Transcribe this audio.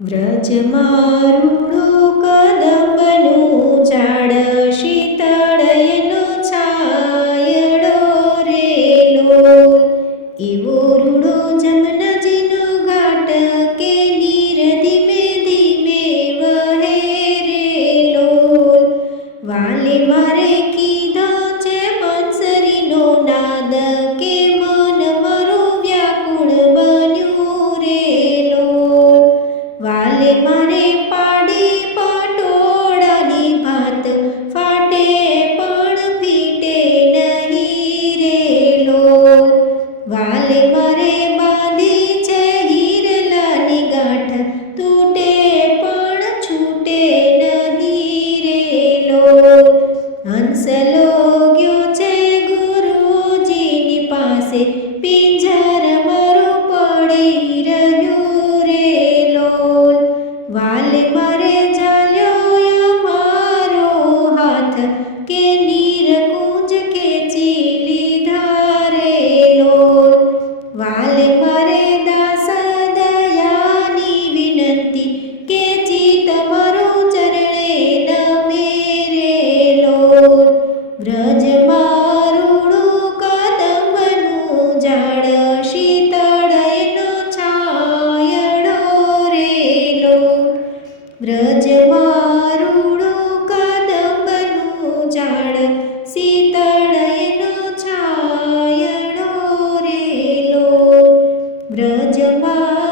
વ્રજમારુડું કદંબનું ઝાડ શીતળયનો છાયડો રેલો એવો રૂડો જમનાજીનો ઘાટ કે નીર ધીમે ધીમે વહે રેલો વાલે મારે કીધો છે બંસરીનો નાદ કે મન મારું વ્યાકુળ બન્યું રેલો વાલે મારે પાડી પટોળાની ભાત ફાટે પણ ફીટે નહીં રેલો વાલે મારે બાંધી છે હીરલાની ગાંઠ તૂટે પણ છૂટે નહીં રેલો હંસલો ગયો છે ગુરુજીની પાસે પિંજર મારું પડી રહ્યું રેલો વાલે મારે ઝાલ્યો મારો હાથ કે નીરકુંજ ખેંચી લીધા રેલો વાલે મારે દાસ દયાની વિનંતી કે ચિત્ત મારું ચરણે નમે રેલો વ્રજમારુડું કદંબનું ઝાડ શીતળયનો છાયડો રેલો વ્રજમારુડું કદંબનું ઝાડ શીતળયનો છાયડો રેલો વ્રજમાં